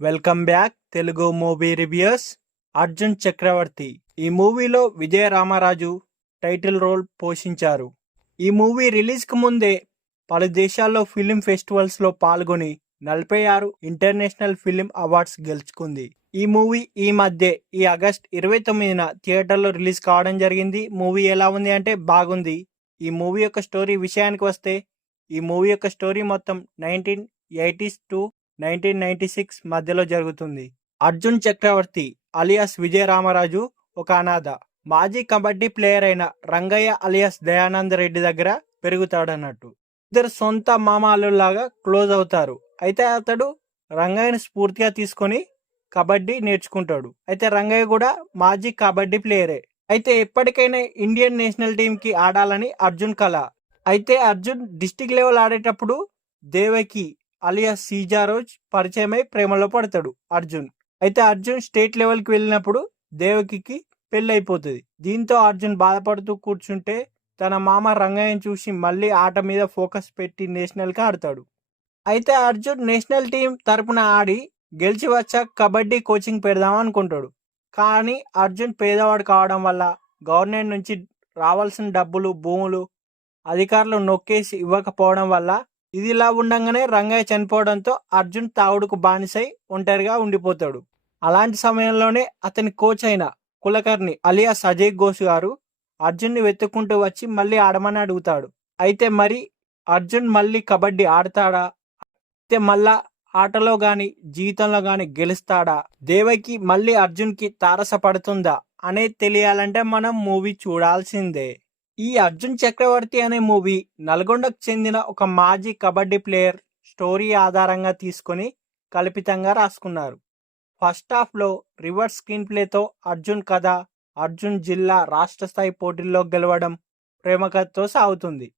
Welcome back Telugu movie reviews. Arjun Chakravarthy ఈ మూవీలో విజయ Ramaraju title role పోషించారు. ఈ మూవీ రిలీజ్ కు ముందే పలు దేశాల్లో ఫిలిం ఫెస్టివల్స్ లో పాల్గొని 46 ఇంటర్నేషనల్ ఫిలిం అవార్డ్స్ గెలుచుకుంది. ఈ మూవీ ఈ మధ్య ఈ ఆగస్ట్ 29న థియేటర్లో రిలీజ్ కావడం జరిగింది. మూవీ ఎలా ఉంది అంటే బాగుంది. ఈ మూవీ యొక్క స్టోరీ విషయానికి వస్తే ఈ మూవీ యొక్క స్టోరీ మొత్తం 1980s టు 1996 మధ్యలో జరుగుతుంది. అర్జున్ చక్రవర్తి అలియాస్ విజయ రామరాజు ఒక అనాథ. మాజీ కబడ్డీ ప్లేయర్ అయిన రంగయ్య అలియాస్ దయానంద రెడ్డి దగ్గర పెరుగుతాడన్నట్టు. ఇద్దరు సొంత మామాలులాగా క్లోజ్ అవుతారు. అయితే అతడు రంగయ్యను స్ఫూర్తిగా తీసుకొని కబడ్డీ నేర్చుకుంటాడు. అయితే రంగయ్య కూడా మాజీ కబడ్డీ ప్లేయరే. అయితే ఎప్పటికైనా ఇండియన్ నేషనల్ టీం కి ఆడాలని అర్జున్ కల. అయితే అర్జున్ డిస్టిక్ లెవెల్ ఆడేటప్పుడు దేవకి అలియాస్ సీజారోజ్ పరిచయమై ప్రేమలో పడతాడు అర్జున్. అయితే అర్జున్ స్టేట్ లెవెల్ కి వెళ్ళినప్పుడు దేవకికి పెళ్లి అయిపోతుంది. దీంతో అర్జున్ బాధపడుతూ కూర్చుంటే తన మామ రంగయ్యను చూసి మళ్ళీ ఆట మీద ఫోకస్ పెట్టి నేషనల్ కి ఆడతాడు. అయితే అర్జున్ నేషనల్ టీం తరపున ఆడి గెలిచి వచ్చాక కబడ్డీ కోచింగ్ పెడదాం అనుకుంటాడు. కానీ అర్జున్ పేదవాడు కావడం వల్ల గవర్నమెంట్ నుంచి రావాల్సిన డబ్బులు, భూములు అధికారులు నొక్కేసి ఇవ్వకపోవడం వల్ల ఇదిలా ఉండంగానే రంగయ్య చనిపోవడంతో అర్జున్ తావుడుకు బానిసై ఒంటరిగా ఉండిపోతాడు. అలాంటి సమయంలోనే అతని కోచ్ అయిన కులకర్ణి అలియాస్ అజయ్ ఘోష్ గారు అర్జున్ని వెతుక్కుంటూ వచ్చి మళ్ళీ ఆడమని అడుగుతాడు. అయితే మరి అర్జున్ మళ్ళీ కబడ్డీ ఆడతాడా? అయితే మళ్ళా ఆటలో గాని జీవితంలో గాని గెలుస్తాడా? దేవకి మళ్ళీ అర్జున్ కి తారసపడుతుందా అనేది తెలియాలంటే మనం మూవీ చూడాల్సిందే. ఈ అర్జున్ చక్రవర్తి అనే మూవీ నల్గొండకు చెందిన ఒక మాజీ కబడ్డీ ప్లేయర్ స్టోరీ ఆధారంగా తీసుకొని కల్పితంగా రాసుకున్నారు. ఫస్ట్ హాఫ్ లో రివర్స్ స్క్రీన్ ప్లేతో అర్జున్ కథ, అర్జున్ జిల్లా రాష్ట్ర స్థాయి పోటీల్లో గెలవడం, ప్రేమ కథతో సాగుతుంది.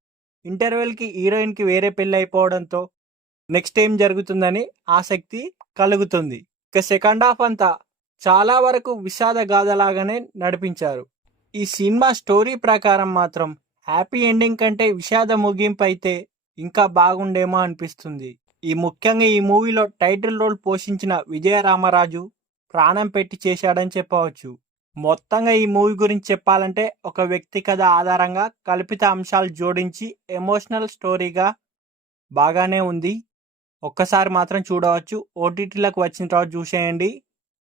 ఇంటర్వెల్ కి హీరోయిన్ కి వేరే పెళ్లి అయిపోవడంతో నెక్స్ట్ ఏం జరుగుతుందని ఆసక్తి కలుగుతుంది. ఇక సెకండ్ హాఫ్ అంతా చాలా వరకు విషాద గాథలాగానే నడిపించారు. ఈ సినిమా స్టోరీ ప్రకారం మాత్రం హ్యాపీ ఎండింగ్ కంటే విషాద ముగింపు అయితే ఇంకా బాగుండేమో అనిపిస్తుంది. ముఖ్యంగా ఈ మూవీలో టైటిల్ రోల్ పోషించిన విజయ రామరాజు ప్రాణం పెట్టి చేశాడని చెప్పవచ్చు. మొత్తంగా ఈ మూవీ గురించి చెప్పాలంటే ఒక వ్యక్తి కథ ఆధారంగా కల్పిత అంశాలు జోడించి ఎమోషనల్ స్టోరీగా బాగానే ఉంది. ఒక్కసారి మాత్రం చూడవచ్చు. ఓటీటీలకు వచ్చిన తర్వాత చూసేయండి.